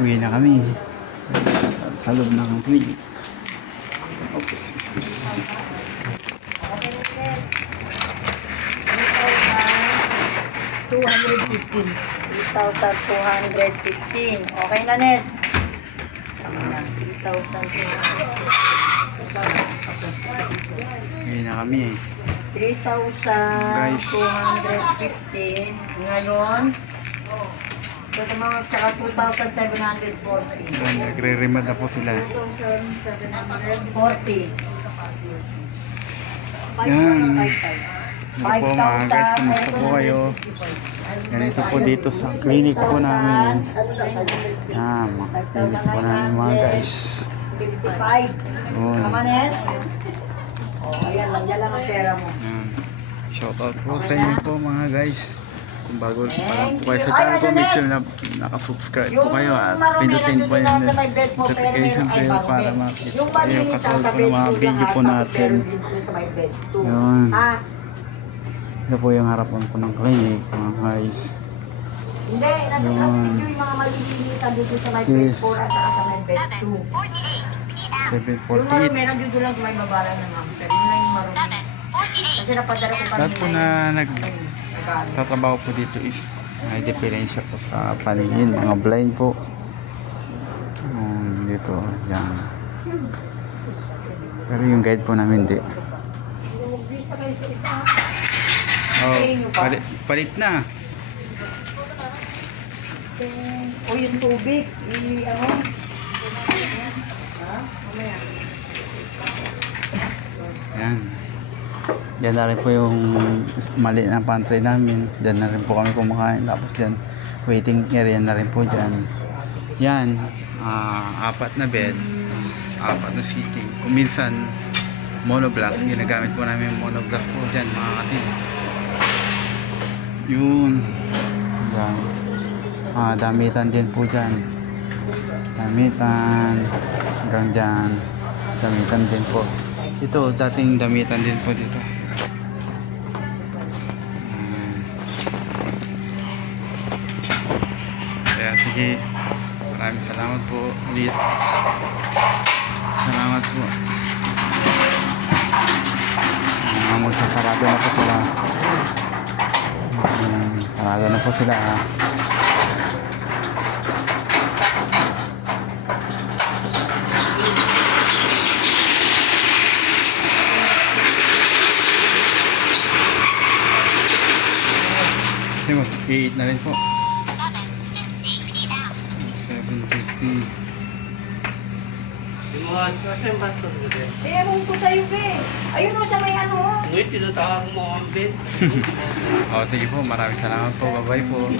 Uwi na kami. Sa loob ng clinic. Oops. $215. 3,215. Okay na, Nes? Tama na. 3,215. Uwi na kami eh. 3,215. Ngayon, ito mga tsaka 2,740. Nagre-remad na po sila. 2,740. Yan. Ito po mga guys, kumusta po kayo? Ganito po dito sa clinic po namin. Yan, mga clinic po namin mga guys. 55. Yun. Tama, Nes? O, ayan lang. Yan lang ang pera mo. Yan. Shoutout po sa inyo po mga guys. Kung bago pa lang po kayo sa channel ko, make sure na nakasubscribe po kayo at pindutin po yung notification bell para makita kayo kasunod po ng mga video po natin. Yun. Ito po yung harapan po ng clinic mga guys. Hindi, nasa plastic yung mga malilinisan dito sa may bed 4 at saka sa may bed 2. Yung 748. marumi, nandito lang sa may babaran ng hamster. Yun lang yung marumi. Kasi napadala ko Lahat po na nagalit. nagtatrabaho po dito is may diferensya po sa paningin. Mga blind po. Dito, yan. Pero yung guide po namin di. Oh, palit na. O yung tubig, ano? Yan. Diyan na rin po yung mali na pantry namin. Diyan na rin po kami kumakain. Tapos diyan, waiting area na rin po diyan. Yan. 4 na bed. 4 na seating. Kung minsan, monoblock. Ginagamit po namin yung monoblock po diyan mga katin. Yun. Yan. Damitan din po diyan. Damitan. Hanggang diyan. Damitan din po. Ito, dating damitan din po dito. Kaya sige, maraming salamat po ulit. Salamat po. Magsasarado na po sila. Sarado na po sila ha. Mag-8 na rin po. 750. Ewan ko sa'yo, be. Ayun o, sa may ano. Ngayon, tinatawag mo ang bed. Sige po, maraming salamat po. Bye-bye po.